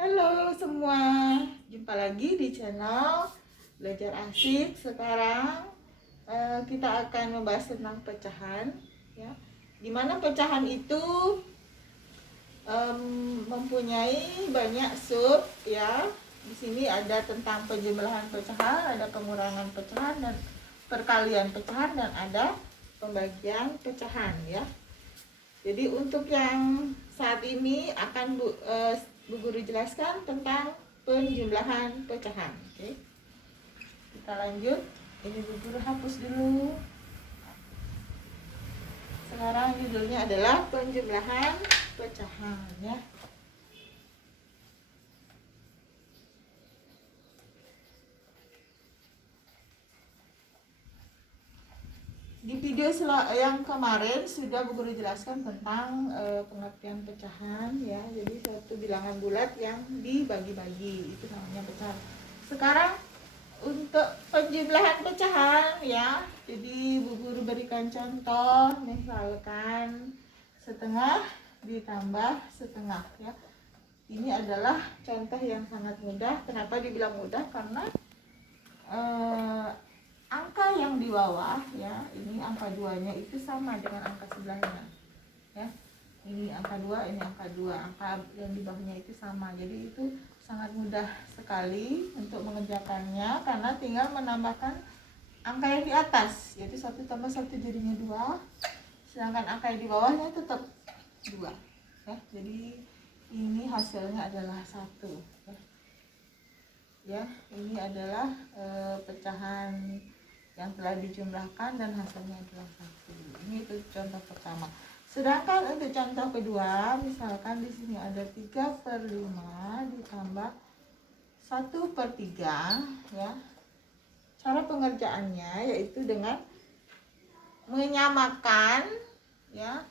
Halo semua, jumpa lagi di channel Belajar Asik. Sekarang kita akan membahas tentang pecahan, ya. Dimana pecahan itu mempunyai banyak sub, ya. Di sini ada tentang penjumlahan pecahan, ada pengurangan pecahan dan perkalian pecahan, dan ada pembagian pecahan, ya. Jadi untuk yang saat ini akan Bu Guru jelaskan tentang penjumlahan pecahan. Oke. Kita lanjut. Ini Bu Guru hapus dulu. Sekarang judulnya adalah penjumlahan pecahan, ya. Di video yang kemarin sudah Bu Guru jelaskan tentang pengertian pecahan, ya. Jadi suatu bilangan bulat yang dibagi-bagi itu namanya pecahan. Sekarang untuk penjumlahan pecahan, ya. Jadi Bu Guru berikan contoh, misalkan setengah ditambah setengah, ya. Ini adalah contoh yang sangat mudah. Kenapa dibilang mudah? Karena angka yang di bawah, ya, ini angka 2-nya itu sama dengan angka sebelahnya, ya. Ini angka 2, ini angka 2, angka yang di bawahnya itu sama. Jadi itu sangat mudah sekali untuk mengerjakannya, karena tinggal menambahkan angka yang di atas, yaitu 1 tambah 1 jadinya 2, sedangkan angka yang di bawahnya tetap 2, ya. Jadi ini hasilnya adalah 1, ya. Ya, ini adalah pecahan yang telah dijumlahkan dan hasilnya adalah 1. Ini itu contoh pertama. Sedangkan untuk contoh kedua, misalkan di sini ada 3/5 ditambah 1/3, ya. Cara pengerjaannya yaitu dengan menyamakan, ya.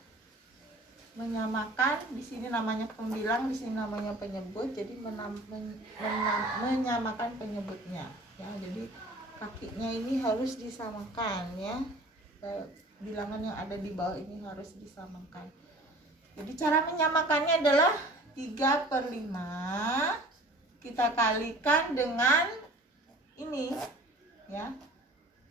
Menyamakan, di sini namanya pembilang, di sini namanya penyebut. Jadi menyamakan penyebutnya, ya. Jadi kakinya ini harus disamakan, ya. Bilangan yang ada di bawah ini harus disamakan. Jadi cara menyamakannya adalah 3/5 kita kalikan dengan ini, ya.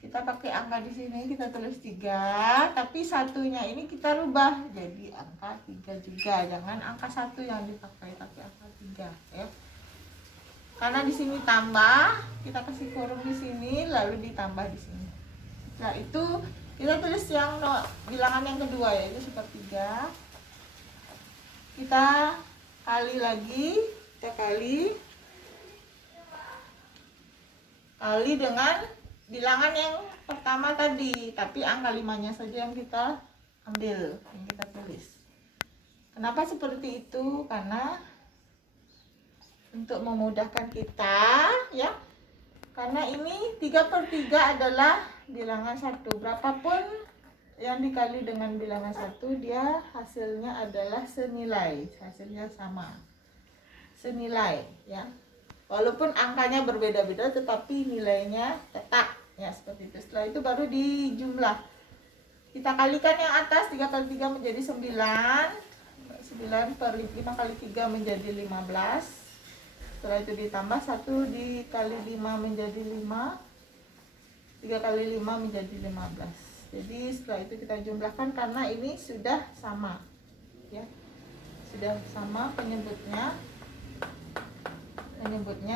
Kita pakai angka di sini, kita tulis 3, tapi satunya ini kita rubah jadi angka 3 juga. Jangan angka 1 yang dipakai, tapi angka 3, ya. Karena di sini tambah, kita kasih kurung di sini, lalu ditambah di sini. Nah, itu kita tulis yang bilangan yang kedua, yaitu 1/3. Kita kali lagi, kita kali dengan bilangan yang pertama tadi, tapi angka 5-nya saja yang kita ambil, yang kita tulis. Kenapa seperti itu? Karena untuk memudahkan kita, ya. Karena ini 3/3 adalah bilangan 1. Berapapun yang dikali dengan bilangan 1, dia hasilnya adalah senilai, hasilnya sama, senilai, ya. Walaupun angkanya berbeda-beda, tetapi nilainya tetap, ya, seperti itu. Setelah itu baru dijumlah. Kita kalikan yang atas, 3/3 menjadi 9. 9/5 kali 3 menjadi 15. Setelah itu ditambah 1 dikali 5 menjadi 5. 3 kali 5 menjadi 15. Jadi setelah itu kita jumlahkan karena ini sudah sama, ya. Sudah sama penyebutnya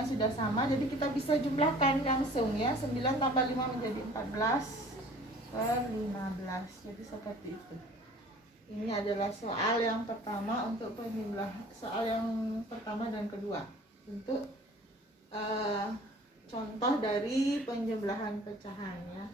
sudah sama, jadi kita bisa jumlahkan langsung, ya. 9 tambah 5 menjadi 14/15. Jadi seperti itu. Ini adalah soal yang pertama untuk penjumlahan, soal yang pertama dan kedua untuk contoh dari penjumlahan pecahan, ya.